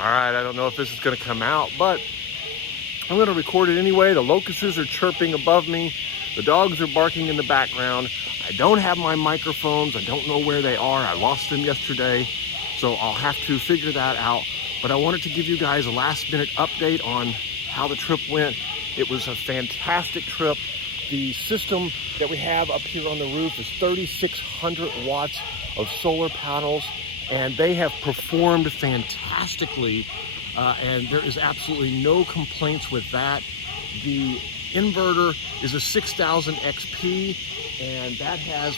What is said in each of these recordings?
All right, I don't know if this is gonna come out, but I'm gonna record it anyway. The locusts are chirping above me. The dogs are barking in the background. I don't have my microphones. I don't know where they are. I lost them yesterday, so I'll have to figure that out. But I wanted to give you guys a last minute update on how the trip went. It was a fantastic trip. The system that we have up here on the roof is 3,600 watts of solar panels, and they have performed fantastically, and there is absolutely no complaints with that. The inverter is a 6000 XP, and that has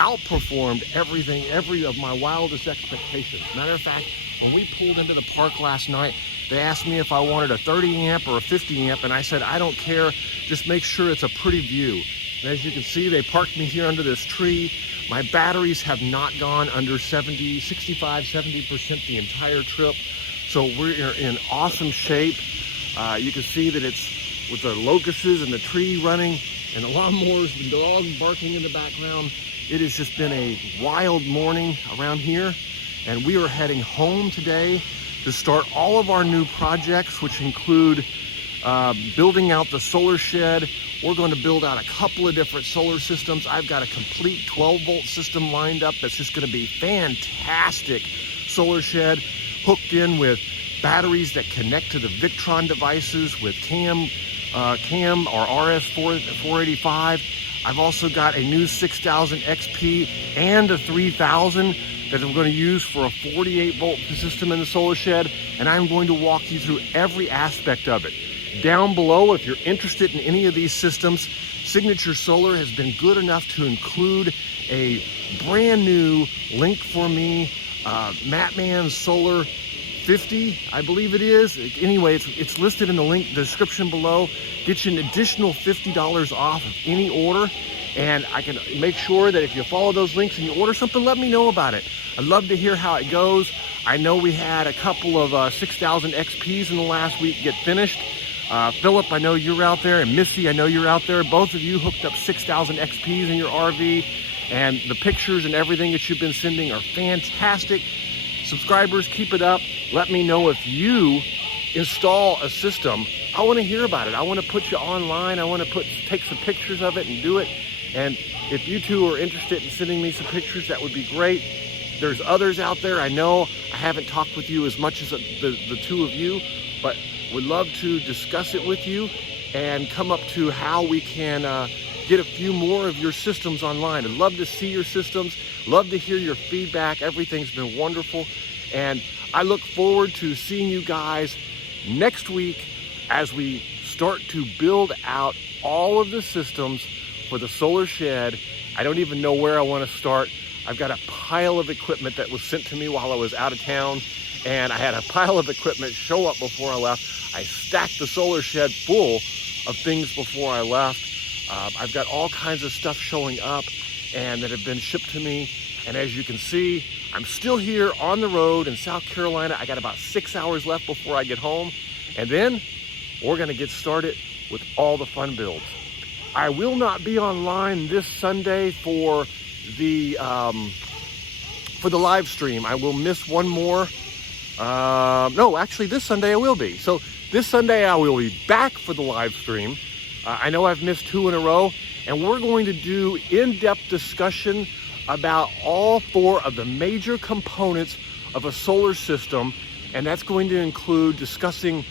outperformed every of my wildest expectations. Matter of fact, when we pulled into the park last night, they asked me if I wanted a 30 amp or a 50 amp, and I said, I don't care, just make sure it's a pretty view. And as you can see, they parked me here under this tree. My batteries have not gone under 65-70% the entire trip. So we're in awesome shape. You can see that it's with the locusts and the tree running and the lawnmowers, the dog barking in the background. It has just been a wild morning around here, and we are heading home today to start all of our new projects, which include building out the solar shed. We're going to build out a couple of different solar systems. I've got a complete 12-volt system lined up that's just going to be fantastic. Solar shed hooked in with batteries that connect to the Victron devices with CAM or RS485. I've also got a new 6000 XP and a 3000 that I'm going to use for a 48-volt system in the solar shed, and I'm going to walk you through every aspect of it. Down below, if you're interested in any of these systems, Signature Solar has been good enough to include a brand new link for me, Matman Solar 50, I believe it is. Anyway, it's listed in the link, the description below. Get you an additional $50 off of any order, and I can make sure that if you follow those links and you order something, let me know about it. I'd love to hear how it goes. I know we had a couple of 6000 XPs in the last week get finished. Philip, I know you're out there, and Missy, I know you're out there. Both of you hooked up 6000 XPs in your RV, and the pictures and everything that you've been sending are fantastic. Subscribers, keep it up. Let me know if you install a system. I want to hear about it. I want to put you online. I want to take some pictures of it and do it. And if you two are interested in sending me some pictures, that would be great. There's others out there. I know I haven't talked with you as much as the two of you, but would love to discuss it with you and come up to how we can get a few more of your systems online. I'd love to see your systems, love to hear your feedback. Everything's been wonderful, and I look forward to seeing you guys next week as we start to build out all of the systems for the solar shed. I don't even know where I want to start. I've got a pile of equipment that was sent to me while I was out of town, and I had a pile of equipment show up before I left. I stacked the solar shed full of things before I left. I've got all kinds of stuff showing up and that have been shipped to me. And as you can see, I'm still here on the road in South Carolina. I got about 6 hours left before I get home. And then we're gonna get started with all the fun builds. I will not be online this Sunday for the live stream. I will miss one more. No, actually this Sunday I will be. So this Sunday I will be back for the live stream. I know I've missed 2 in a row, and we're going to do in-depth discussion about all 4 of the major components of a solar system, and that's going to include discussing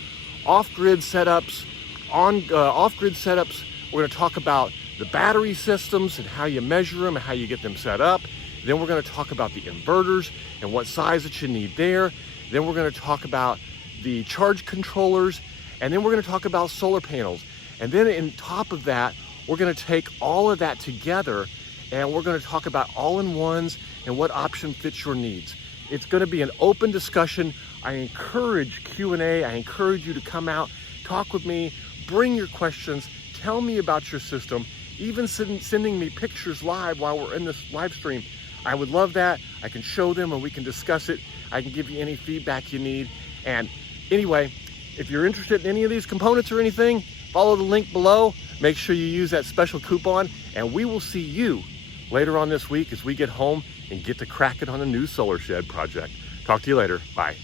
off-grid setups. Off-grid setups, we're going to talk about the battery systems and how you measure them and how you get them set up. Then we're going to talk about the inverters and what size that you need there. Then we're going to talk about the charge controllers, and then we're going to talk about solar panels. And then on top of that, we're going to take all of that together, and we're going to talk about all-in-ones and what option fits your needs. It's going to be an open discussion. I encourage Q&A. I encourage you to come out, talk with me, bring your questions, tell me about your system, even sending me pictures live while we're in this live stream. I would love that. I can show them and we can discuss it. I can give you any feedback you need. And anyway, if you're interested in any of these components or anything, follow the link below. Make sure you use that special coupon, and we will see you later on this week as we get home and get to cracking on the new solar shed project. Talk to you later. Bye.